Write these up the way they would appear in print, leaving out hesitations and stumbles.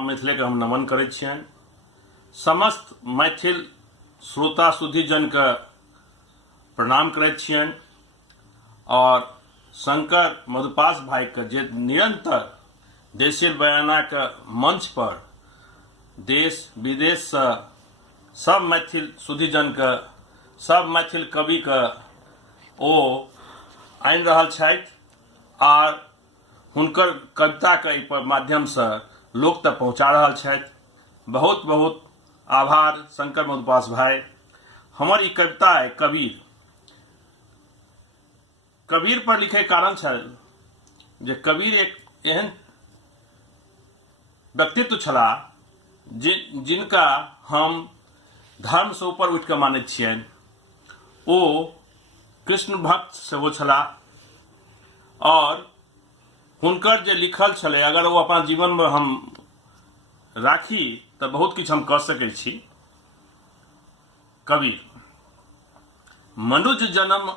मिथिले के हम नमन करै छियनि। समस्त मैथिल श्रोता सुधीजन के प्रणाम करैत छियनि और शंकर मधुपास भाई के जे निरंतर देशीय बयाना के मंच पर देश विदेश से सब मैथिल सुधीजन के सब मैथिल कवि के ओ आनि रहल छथि और हुनकर कविता के माध्यम से लोक तक पहुंचा रहल छथि। बहुत बहुत आभार शंकर मधुपास भाई। हमर ई कविता है कबीर। कबीर पर लिखे कारण छल जे कबीर एक एहन व्यक्तित्व छला जिनका हम धर्म से ऊपर उठ के मानैत छियनि। ओ कृष्ण भक्त सेहो छला और हुनकर जे लिखल छले अगर वो अपना जीवन में हम राखी तो बहुत किछु हम कह सकै छी। कबीर मनुज जन्म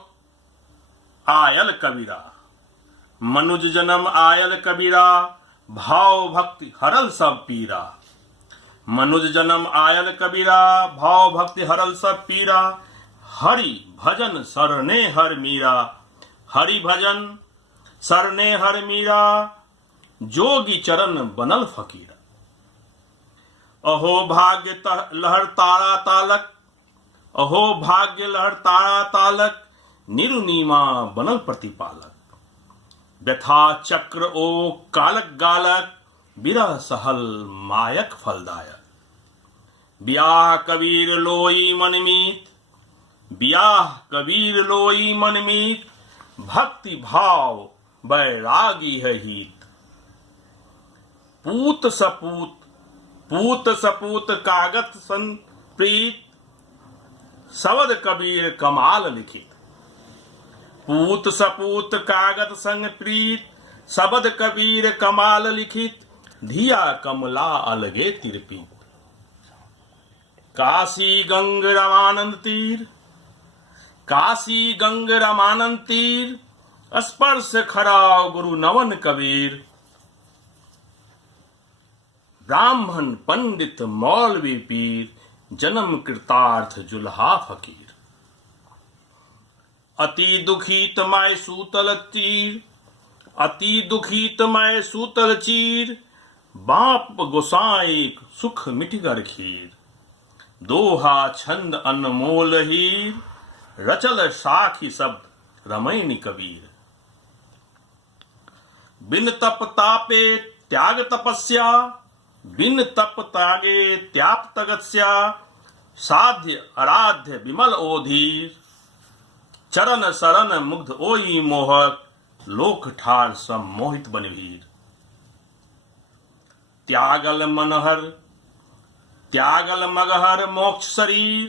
आयल कबीरा, मनुज जन्म आयल कबीरा, भाव भक्ति हरल सब पीरा। मनुज जन्म आयल कबीरा, भाव भक्ति हरल सब पीरा। हरि भजन सरने हर मीरा, हरि भजन सरने हर मीरा। जोगी चरण बनल फकीरा। अहो भाग्य लहर तारा तालक, अहो भाग्य लहर तारा तालक। निरुनीमा बनल प्रतिपालक। व्यथा चक्र ओ कालक गालक, बिरह सहल मायक फलदायक। ब्याह कबीर लोई मनमीत, ब्याह कबीर लोई मनमीत। भक्ति भाव बैरागी है हित। पूत सपूत, पूत सपूत कागत सन प्रीत। शब्द कबीर कमाल लिखित। पूत सपूत कागत संग प्रीत, शब्द कबीर कमाल लिखित। धिया कमला अलगे तिरपीत। काशी गंग रमानंद तीर, काशी गंग रमानंद तीर। स्पर्श खराव गुरु नवन कबीर। ब्राह्मण पंडित मौलवी पीर, जन्म कृतार्थ जुल्हा फकीर। अति दुखित माय सूतल तीर, अति दुखित माय सूतल चीर। बाप गोसाई सुख मिटगर खीर। दोहा छंद अनमोल हीर, रचल साखी शब्द रमैनी कबीर। बिन तप तापे त्याग तपस्या, बिन तप त्यागे त्याप तगस्या। साध्य आराध्य विमल ओधीर, चरण शरण मुग्ध ओई मोहक। लोक ठार सम्मोहित बनवीर। त्यागल मनहर, त्यागल मगहर मोक्ष शरीर।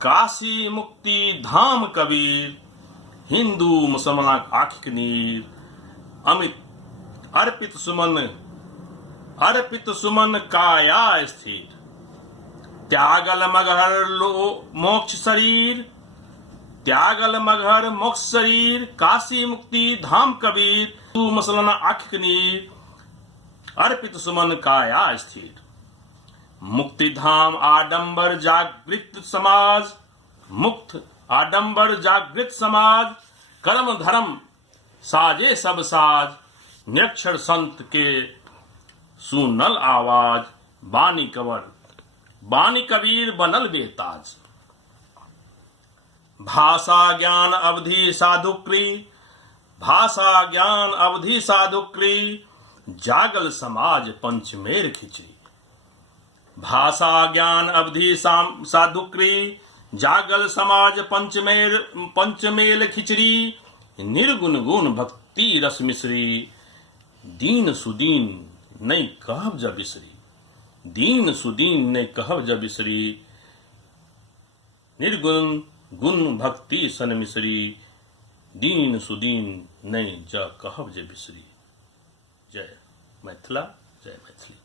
काशी मुक्ति धाम कबीर, हिंदू मुसलमान आँखिक नीर। अमित अर्पित सुमन, अर्पित सुमन काया स्थिर। त्यागल मगहर मोक्ष शरीर, त्यागल मगहर मोक्ष शरीर। काशी मुक्ति धाम कबीर, हिंदू मुसलमान आँखिक नीर। अर्पित सुमन काया स्थिर। मुक्ति धाम आडंबर जागृत समाज, मुक्त आडंबर जागृत समाज। कर्म धर्म साजे सब साज, निरक्षर संत के सुनल आवाज। बानी कवर बानी कबीर बनल बेताज। भाषा ज्ञान अवधि साधुक्री, भाषा ज्ञान अवधि साधुक्री। जागल समाज पंचमेर खिचड़ी। भाषा ज्ञान अवधि साधुक्री, जागल समाज पंचमेल खिचड़ी। निर्गुण गुण भक्ति रस मिश्री। दीन सुदीन नहीं कहब जब बिसरी, दीन सुदीन नहीं कहब जब बिसरी। निर्गुण गुण भक्ति सन मिश्री। दीन सुदीन नहीं जा कहब जब बिसरी। जय मैथिला, जय मैथिली।